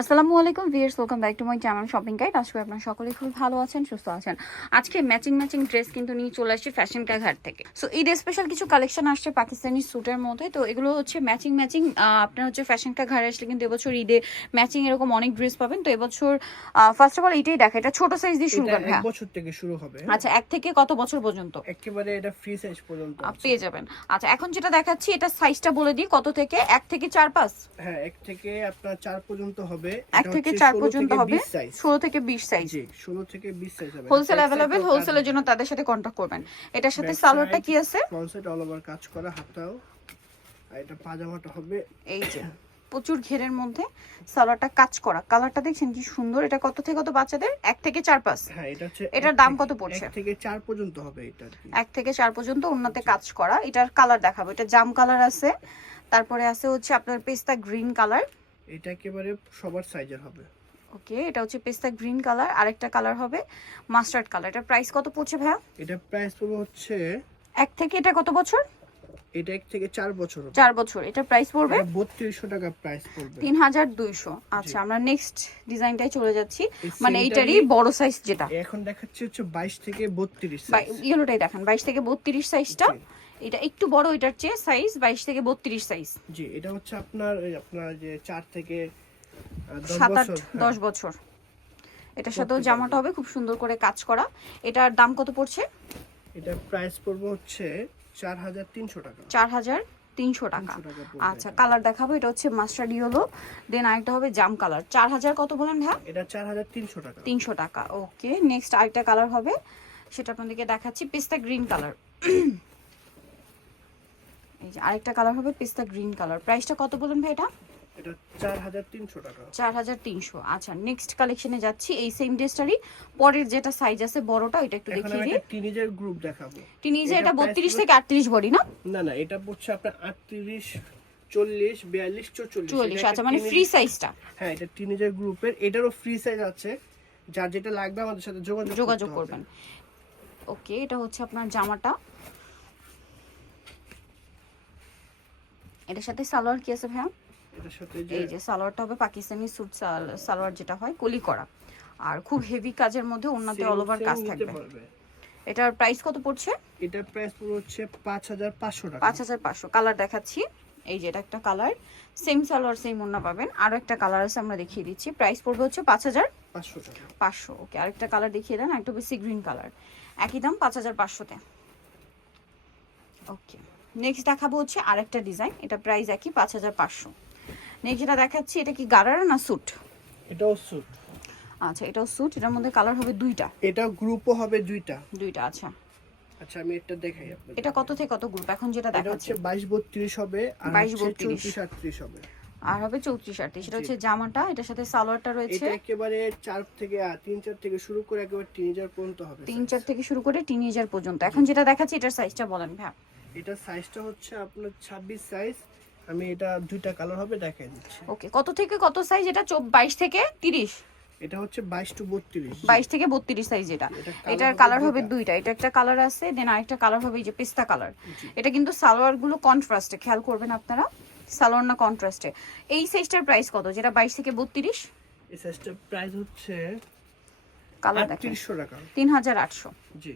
আসসালামু আলাইকুম viewers welcome back to my channel shopping guide আজকে আপনারা সকলে খুব ভালো আছেন সুস্থ আছেন। আজকে ম্যাচিং ম্যাচিং ড্রেস কিন্তু নিয়ে চলে আসছি ফ্যাশন কা ঘাট থেকে। সো ঈদ স্পেশাল কিছু কালেকশন আসছে পাকিস্তানি স্যুটের মধ্যে। তো এগুলো হচ্ছে ম্যাচিং ম্যাচিং আপনার হচ্ছে ফ্যাশন কা ঘাটে আসলে কিন্তু এবছর ঈদে ম্যাচিং এরকম অনেক ড্রেস পাবেন। তো এবছর ফার্স্ট অফ অল এটাই দেখা এটা ছোট সাইজ দিয়ে শুরু করবে এক বছর থেকে শুরু হবে। আচ্ছা এক থেকে কত বছর পর্যন্ত? একেবারে এটা ফ্রি সাইজ পর্যন্ত। পেয়ে যাবেন। আচ্ছা এখন যেটা দেখাচ্ছি এটা সাইজটা বলে দিই কত থেকে? এক থেকে চার পাঁচ? হ্যাঁ এক থেকে আপনার চার পর্যন্ত হবে। এক থেকে চার পর্যন্ত হবে ষোলো থেকে বিশ সাইজ ষোলো থেকে বিশ সাইজ হবে। হোলসেল অ্যাভেলেবেল হোলসেলের জন্য তাদের সাথে কন্ট্যাক্ট করবেন। এটার সাথে সালোয়ারটা কি আছে? অল ওভার কাজ করা হাতাও। আর এটা পাজামাটা হবে। এই যে প্রচুর ঘেরের মধ্যে সালোয়ারটা কাজ করা। কালারটা দেখছেন কি সুন্দর এটা কত থেকে কত বাচ্চাদের? এক থেকে চার পাঁচ। হ্যাঁ এটা হচ্ছে এটার দাম কত পড়ছে? এক থেকে চার পর্যন্ত হবে এটা এক থেকে চার পর্যন্ত অন্যতে কাজ করা। এটার কালার দেখাবো। এটা জাম কালার আছে। তারপরে আছে হচ্ছে আপনার পেস্তা গ্রিন কালার। এটা একেবারে সবার সাইজের হবে। ওকে এটা হচ্ছে পেস্তা গ্রিন কালার আরেকটা কালার হবে মাস্টার্ড কালার। এটার প্রাইস কত পড়ছে ভাইয়া? এটা প্রাইস পড়বে হচ্ছে এক থেকে এটা কত বছর? এটা এক থেকে চার বছর হবে। চার বছর এটা প্রাইস পড়বে? বত্রিশশো টাকা প্রাইস পড়বে। তিন হাজার দুইশো। আচ্ছা আমরা নেক্সট ডিজাইনটাই চলে যাচ্ছি। মানে এইটারই বড় সাইজ যেটা। এখন দেখাচ্ছে হচ্ছে বাইশ থেকে বত্রিশ ইয়েলোটাই দেখেন বাইশ থেকে বত্রিশ সাইজটা এটা একটু বড় এটার চেয়ে সাইজ বাইশ থেকে বত্রিশ সাইজ জি এটা হচ্ছে আপনার আপনার যে চার থেকে সাত আট বছর হ্যাঁ। দশ বছর। এটার সাথেও জামাটা হবে খুব সুন্দর করে কাজ করা। এটার দাম কত পড়ছে? এটা প্রাইস পড়বে হচ্ছে চার হাজার তিনশো টাকা। চার হাজার তিনশো টাকা। 300 টাকা পড়বে আচ্ছা কালার দেখাবো এটা হচ্ছে মাস্টার্ড ইয়েলো দেন আরেকটা হবে জাম কালার চার হাজার কত বলেন ভাই? এটা চার হাজার তিনশো টাকা। তিনশো টাকা ওকে নেক্সট আরেকটা কালার হবে সেটা আপনাদেরকে দেখাচ্ছি পিস্তা গ্রিন কালার এই যে আরেকটা কালার হবে পিস্তা গ্রিন কালার প্রাইসটা কত বলুন ভাই এটা? টাকা। আচ্ছা নেক্সট কালেকশনে যাচ্ছি। এই সেম ড্রেসটারই পরের যেটা সাইজ আছে বড়টা ওইটা একটু এখন দেখিয়ে দিই। টিনেজার গ্রুপ দেখাবো। টিনিজে এটা এটা price বত্রিশ পড়বে- থেকে আটত্রিশ বডি না? না না এটা পড়ছে আপনার আটত্রিশ চল্লিশ বিয়াল্লিশ চল্লিশ আচ্ছা মানে ফ্রি সাইজটা হ্যাঁ এটা টিনেজার গ্রুপের এটারও ফ্রি সাইজ আছে। যার যেটা লাগবে আমাদের সাথে যোগাযোগ যোগাযোগ করবেন। ওকে এটা হচ্ছে আপনার জামাটা। এটার সাথে সালোয়ার কি আছে ভাইয়া? এটার সাথে এই যে সালোয়ারটা হবে পাকিস্তানি স্যুট সালোয়ার যেটা হয় কলি করা। আর খুব হেভি কাজের মধ্যে same- অল ওভার কাজ থাকবে। এটার প্রাইস কত পড়ছে? এটার প্রাইস পুরো হচ্ছে পাঁচ হাজার পাঁচশো টাকা। পাঁচ হাজার পাঁচশো। কালার দেখাচ্ছি। এই যে এটা একটা কালার সেম সালোয়ার সেম ওন্না পাবেন। আরও একটা কালার আছে আমরা দেখিয়ে দিচ্ছি। প্রাইস পড়বে হচ্ছে পাঁচ হাজার পাঁচশো টাকা। পাঁচশো ওকে আরেকটা কালার দেখিয়ে দেন একটু বেশি গ্রিন কালার একই দাম পাঁচ হাজার পাঁচশোতে। ওকে নেক্সট দেখাবো হচ্ছে আরেকটা ডিজাইন এটা প্রাইস একই পাঁচ হাজার পাঁচশো। নেক্সট যেটা দেখাচ্ছি এটা কি গারারা না স্যুট এটাও স্যুট আচ্ছা এটাও স্যুট এটার মধ্যে কালার হবে দুইটা। এটা গ্রুপও হবে দুইটা। দুইটা আচ্ছা। আচ্ছা আমি এটা দেখাই আপনাদের। এটা কত থেকে কত গ্রুপ এখন যেটা এটা দেখাচ্ছি। হচ্ছে বাইশ বত্রিশ হবে আর 22 হচ্ছে 32 চৌত্রিশ আটত্রিশ হবে। আর হবে চৌত্রিশ আটত্রিশ। সেটা হচ্ছে জামাটা এটার সাথে সালোয়ারটা রয়েছে। এটা একেবারে চার থেকে আহ, তিন চার থেকে শুরু করে একেবারে টিনেজার পর্যন্ত হবে তিন size। চার থেকে শুরু করে টিনেজার পর্যন্ত। এখন যেটা দেখাচ্ছি এটার সাইজটা বলেন ভাই এটা সাইজটা হচ্ছে আপনার ছাব্বিশ সাইজ আমি এটা দুইটা কালার হবে দেখাই দিচ্ছি। ওকে কত থেকে কত সাইজ এটা? বাইশ থেকে তিরিশ? এটা হচ্ছে বাইশ টু বত্রিশ। বাইশ থেকে বত্রিশ সাইজ এটা। এটা এটার কালার হবে দুইটা। এটা একটা কালার আছে দেন আরেকটা কালার হবে এই যে পেস্তা কালার এটা কিন্তু সালোয়ারগুলো কন্ট্রাস্টে খেয়াল করবেন আপনারা। সালোয়ার না কন্ট্রাস্টে এই সাইজটার প্রাইস কত? যেটা বাইশ থেকে বত্রিশ? এই সাইজটার প্রাইস হচ্ছে কালার দেখেন আটত্রিশশো টাকা। তিন হাজার আটশো। জি।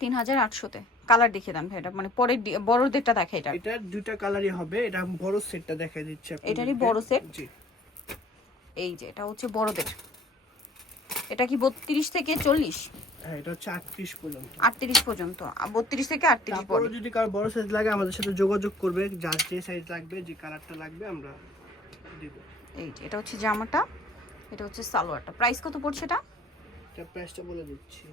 তিন হাজার আটশোতে। কালার দেখে দেন ভাই এটা। মানে পরের ডি- বড়দেরটা দেখে এটা। এটা দুইটা কালারই হবে এটা বড় সেটটা দেখাই দিচ্ছি। এটারই বড় set? জি। এই যে এটা হচ্ছে বড়দের। এটা কি বত্রিশ থেকে চল্লিশ? হ্যাঁ এটা হচ্ছে আটত্রিশ পর্যন্ত। আটত্রিশ পর্যন্ত। বত্রিশ থেকে আটত্রিশ তারপরে বডি। যদি কারও বড় সাইজ লাগে আমাদের সাথে যোগাযোগ করবে যার যে সাইজ লাগবে যে কালারটা লাগবে আমরা দিব। এই যে এটা হচ্ছে জামাটা এটা হচ্ছে সালোয়ারটা। প্রাইস কত পড়ছে এটা? এটা প্রাইসটা বলে দিচ্ছি।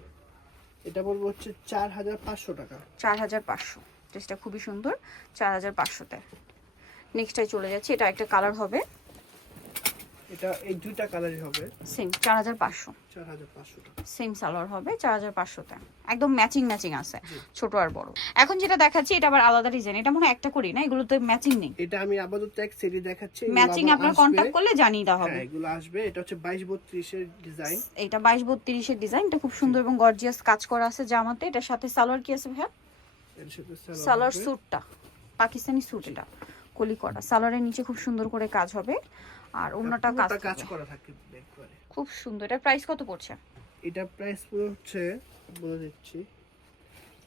এটা বলব হচ্ছে চার হাজার পাঁচশো টাকা। চার হাজার পাঁচশো। ড্রেসটা খুবই সুন্দর চার হাজার পাঁচশোতে নেক্সটটাই চলে যাচ্ছে, এটা একটা কালার হবে। এটা এই দুইটা কালারই হবে। সেম চার হাজার পাঁচশো। চার হাজার পাঁচশো টাকা সেম সালোয়ার হবে চার হাজার পাঁচশোতে একদম ম্যাচিং ম্যাচিং আছে ছোট আর বড়। এখন যেটা দেখাচ্ছি এটা আবার আলাদা ডিজাইন এটা মনে হয় একটা করি না এগুলোতে ম্যাচিং নেই। এটা আমি আপাতত এক সেরি দেখাচ্ছি ম্যাচিং আপনার কন্ট্যাক্ট করলে জানিয়ে দেওয়া হবে। হ্যাঁ এগুলো আসবে। এটা হচ্ছে বাইশ বত্রিশের ডিজাইন এটা বাইশ বত্রিশের ডিজাইন এটা খুব সুন্দর এবং গর্জিয়াস কাজ করা আছে জামাতে। এটার সাথে সালোয়ার কি আছে এর সাথে সালোয়ার। স্যুটটা পাকিস্তানি স্যুট এটা কলি করা। সালোয়ারের নিচে খুব সুন্দর করে কাজ হবে। আর অন্যটা কাজ কাজ করা থাকে একবারে খুব সুন্দর। এটার প্রাইস কত পড়ছে? এটা প্রাইস পুরো হচ্ছে বলে দিচ্ছি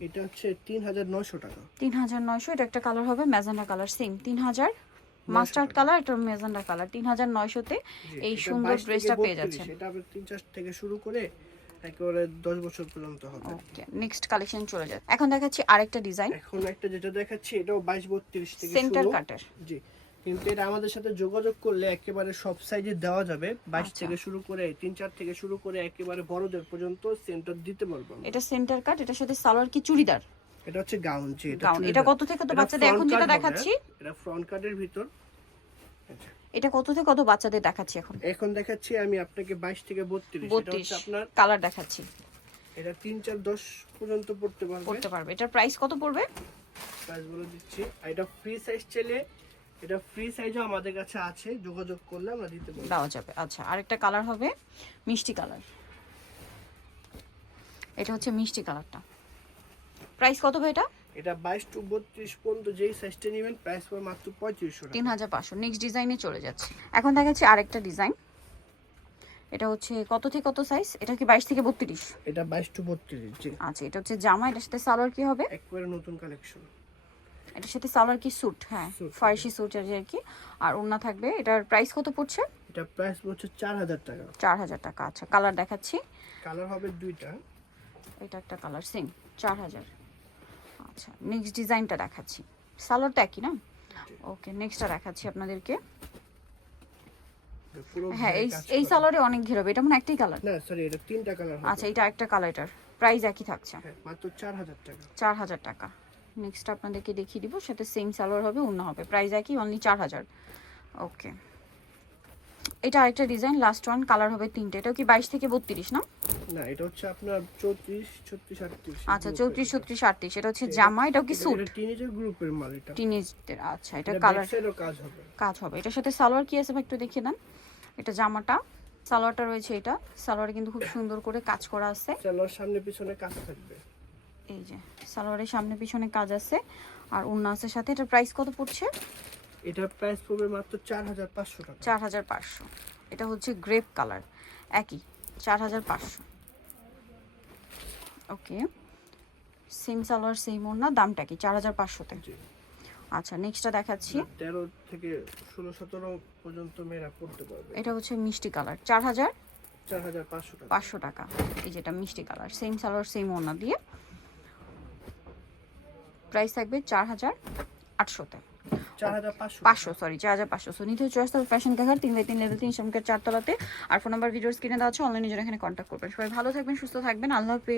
এটা হচ্ছে তিন হাজার নয়শো টাকা। তিন হাজার নয়শো এটা একটা কালার হবে ম্যাজেন্ডা কালার সেম তিন হাজার মাস্টার্ড কালার এটা ম্যাজেন্ডা কালার তিন হাজার নয়শোতে এই এটা সুন্দর ড্রেসটা পেয়ে 32, যাচ্ছেন। এটা আপনি তিন চার থেকে শুরু করে একেবারে দশ বছর পর্যন্ত হবে। ওকে নেক্সট কালেকশন চলে যায় এখন দেখাচ্ছি আরেকটা ডিজাইন এখন একটা যেটা দেখাচ্ছি এটাও বাইশ বত্রিশ থেকে সেন্টার কাটের জি কিন্তু এটা আমাদের সাথে যোগাযোগ করলে একেবারে সব সাইজে দেওয়া যাবে। বাইশ আচ্ছা। থেকে শুরু করে তিন চার থেকে শুরু করে একেবারে বড়দের পর্যন্ত সেন্টার দিতে পারব। এটা সেন্টার কাট এটার সাথে সালোয়ার কি চুড়িদার? এটা হচ্ছে গাউন জি এটা কত থেকে কত বাচ্চাদের? এখন যেটা দেখাচ্ছি। এটা ফ্রন্ট কাটের ভিতর। আচ্ছা। এটা কত থেকে কত বাচ্চাদের দেখাচ্ছি এখন? এখন দেখাচ্ছি আমি আপনাকে বাইশ থেকে বত্রিশ। এটা হচ্ছে আপনার কালার দেখাচ্ছি। এটা তিন চার দশ পর্যন্ত পড়তে পারবে। পড়তে পারবে। এটার প্রাইস কত পড়বে? প্রাইস বলে দিচ্ছি। এটা ফ্রি সাইজ চলে এটা ফ্রি সাইজও আমাদের কাছে আছে যোগাযোগ করলে আমরা দিতে পারব। দেওয়া যাবে আচ্ছা আরেকটা কালার হবে মিষ্টি কালার এটা হচ্ছে মিষ্টি কালারটা প্রাইস কত ভাই এটা? এটা বাইশ টু বত্রিশ পর্যন্ত যেই সাইজটা নেবেন প্রাইস পড়বে মাত্র পঁয়ত্রিশশো তিন টাকা হাজার পাঁচশো নেক্সট ডিজাইনে চলে যাচ্ছে। এখন দেখাচ্ছি আরেকটা ডিজাইন এটা হচ্ছে কত থেকে কত সাইজ এটা কি বাইশ থেকে বত্রিশ? এটা বাইশ টু বত্রিশ জি। আচ্ছা এটা হচ্ছে জামা এটার সাথে সালোয়ার কি হবে? একবারে নতুন কালেকশন এটার সাথে সালোয়ার কি স্যুট হ্যাঁ ফার্সি স্যুট আর কি। আর ওড়না থাকবে। এটার প্রাইস কত পড়ছে? এটা প্রাইস হচ্ছে চার হাজার টাকা। চার হাজার টাকা আচ্ছা। কালার দেখাচ্ছি। কালার হবে দুইটা। এটা একটা কালার সেম চার হাজার। আচ্ছা নেক্সট ডিজাইনটা দেখাচ্ছি। সালোয়ারটা একই না? ওকে নেক্সটটা দেখাচ্ছি আপনাদেরকে। হ্যাঁ এই এই। সালোয়ারে অনেক ঘেরবে এটা মানে একটাই কালার না সরি এটা তিনটা কালার আচ্ছা এটা একটা কালার এটার। প্রাইস একই থাকছে। হ্যাঁ মাত্র চার হাজার টাকা। চার হাজার টাকা। নেক্সট আপনাদেরকে দেখিয়ে দিব সাথে সেম সালোয়ার হবে অন্য হবে। প্রাইস একই অনলি চার হাজার। ওকে এটা আরেকটা ডিজাইন লাস্ট ওয়ান কালার হবে তিনটে। এটাও কি বাইশ থেকে বত্রিশ না? না এটা হচ্ছে আপনার চৌত্রিশ ছত্রিশ আটত্রিশ। আচ্ছা চৌত্রিশ ছত্রিশ আটত্রিশ। এটা হচ্ছে জামা এটাও কি স্যুট টিনেজার গ্রুপের মাল এটা। টিনেজদের আচ্ছা এটা কালার কাজ হবে। কাজ হবে। এটার সাথে সালোয়ার কি আছে? একটু দেখিয়ে দেন। এটা জামাটা। সালোয়ারটা রয়েছে এটা। সালোয়ারে কিন্তু খুব সুন্দর করে কাজ করা আছে। সামনে পিছনে কাজ থাকবে। এই যে সালোয়ারের সামনে পিছনে কাজ আছে আর উন্না আছে সাথে। এটার প্রাইস কত পড়ছে? এটার প্রাইস পড়বে মাত্র চার হাজার পাঁচশো টাকা। চার হাজার পাঁচশো। এটা হচ্ছে গ্রেপ কালার একই চার হাজার পাঁচশো। ওকে। সেম সালোয়ার সেম ওড়না দামটা কি? চার হাজার পাঁচশোতে। আচ্ছা নেক্সটটা দেখাচ্ছি। তেরো থেকে ষোলো সতেরো পর্যন্ত মেয়েরা পড়তে পারবে। এটা হচ্ছে মিষ্টি কালার চার হাজার চার হাজার পাঁচশো টাকা। পাঁচশো টাকা। এই যেটা মিষ্টি কালার সেম সালোয়ার সেম ওড়না দিয়ে। প্রাইস থাকবে চার হাজার আটশোতে। পাঁচশো সরি চার হাজার পাঁচশো। নিতে চয়েস ফ্যাশন কাকার তিন বাই তিন লেভেল তিন শ্রমিকের চারতলাতে। আর ফোন নাম্বার ভিডিও স্ক্রিনে দেওয়া আছে অনলাইনে জন্য এখানে কন্ট্যাক্ট করবেন। সবাই ভালো থাকবেন সুস্থ থাকবেন। আল্লাহ হাফেজ।